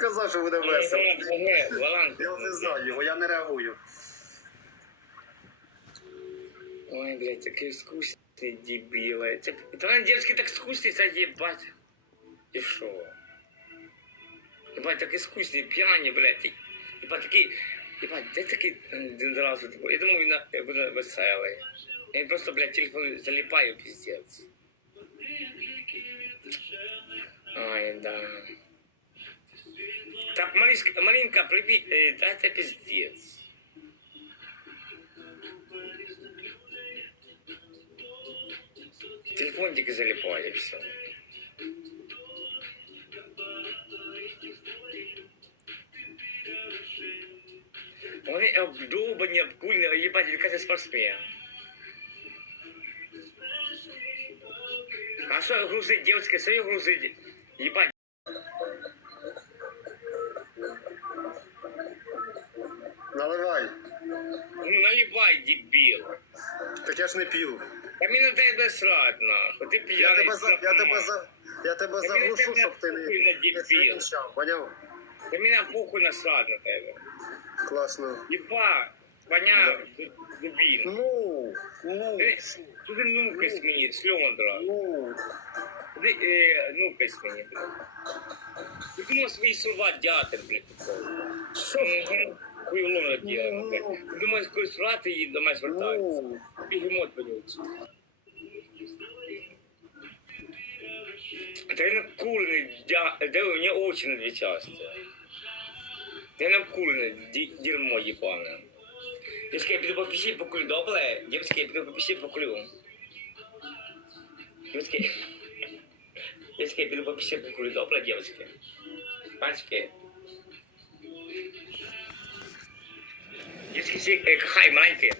казав, що буде весело. Ага, Валанка. Я вже знаю його, я не реагую. Ой, блядь, такие скучные дебилы. Це, это девочки так скучные, це ебать. И шо? Ебать, такі скучні, п'яні, блядь. І- Ебать, такі... Ебать, де такий дендразу? Я думаю, він на- буде веселий. Він просто, блядь, телефон залипає, пиздец. Ай, да. Так, Маришка, Маринка, привіт. Е, Да, це пиздец. Телефон тільки залипає, все. Вони обдовбані, обкульні, а їбать, він каже спортсмен. А що грузить, дівчатка, що її грузить? Їбать. Наливай. Ну наливай, дебіл. Так я ж не пів. Та мені на тебе срать, нахуй. Ти Я п'яний. тебе за я тебе за я тебе Та мені заглушу, тебе щоб ти не, похуй на не дебіл. поняв? Та мене похуй насрать на тебе. Класно. Єба, коня, дубін. Ну, ну, Ти, туди нукайся мені, сльондра. ну. Ти, е, нукайся мені, блядь. Ти думав свої слова дятер, блядь, такого. Мгм. Хуйло наділено, блядь. Ти думаєш, коли срати і до мене звертаються. Бегемот вонючий. Да я накуренный, дя... у на две части. Да я накуренный, ди- дерьмо ебаное. Девочки, я пойду попищи покурю, доброе? Девочки, я пойду попищи покурю. Девочки, девочки, я пойду попищи покурю, доброе, девочки? Мальчики. Девочки, все, э, хай, маленькие.